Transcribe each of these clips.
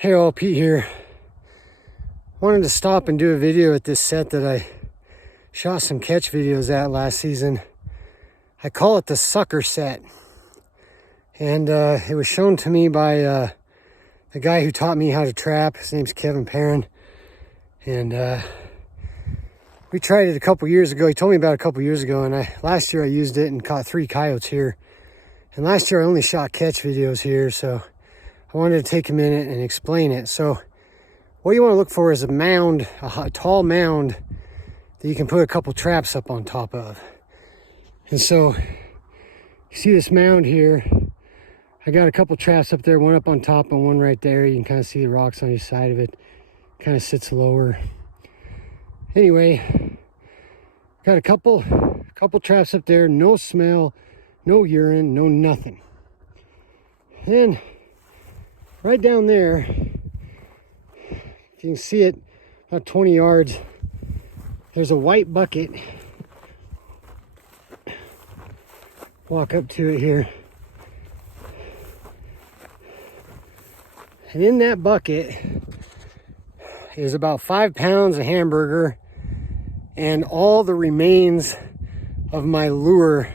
Hey all, Pete here. Wanted to stop and do a video at this set that I shot some catch videos at last season. I call it the sucker set. And it was shown to me by the guy who taught me how to trap. His name's Kevin Perrin. And we tried it a couple years ago. He told me about it a couple years ago, and last year I used it and caught 3 coyotes here. And last year I only shot catch videos here, so I wanted to take a minute and explain it. So what you want to look for is a mound, a tall mound that you can put a couple traps up on top of. And so you see this mound here. I got a couple traps up there, one up on top and one right there. You can kind of see the rocks on each side of it. Kind of sits lower. Anyway, got a couple traps up there, no smell, no urine, no nothing. Then right down there, if you can see it about 20 yards, there's a white bucket. Walk up to it here. And in that bucket is about 5 pounds of hamburger and all the remains of my lure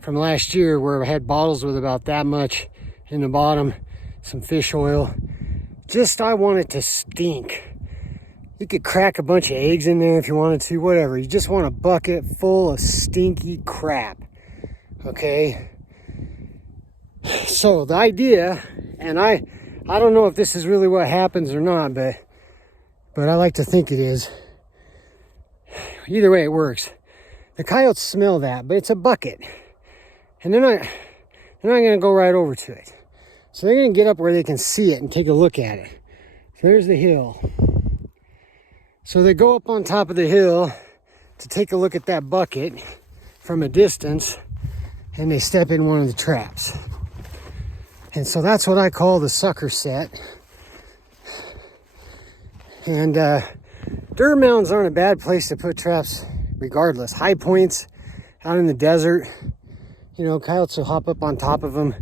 from last year, where I had bottles with about that much in the bottom, some fish oil. Just, I want it to stink. You could crack a bunch of eggs in there if you wanted to, whatever. You just want a bucket full of stinky crap, okay? So the idea, and I don't know if this is really what happens or not, but I like to think it is. Either way, it works. The coyotes smell that, but it's a bucket. And they're not gonna go right over to it. So they're gonna get up where they can see it and take a look at it. So there's the hill. So they go up on top of the hill to take a look at that bucket from a distance, and they step in one of the traps. And so that's what I call the sucker set. And dirt mounds aren't a bad place to put traps regardless. High points out in the desert, you know, coyotes will hop up on top of them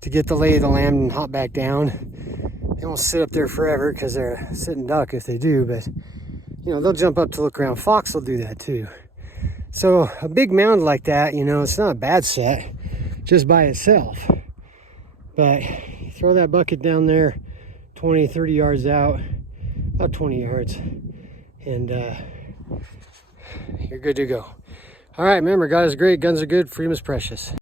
to get the lay of the land and hop back down. They won't sit up there forever because they're a sitting duck if they do, but you know, they'll jump up to look around. Fox will do that too. So a big mound like that, you know, it's not a bad set just by itself. But you throw that bucket down there 20, 30 yards out, about 20 yards, and you're good to go. All right, remember, God is great, guns are good, freedom is precious.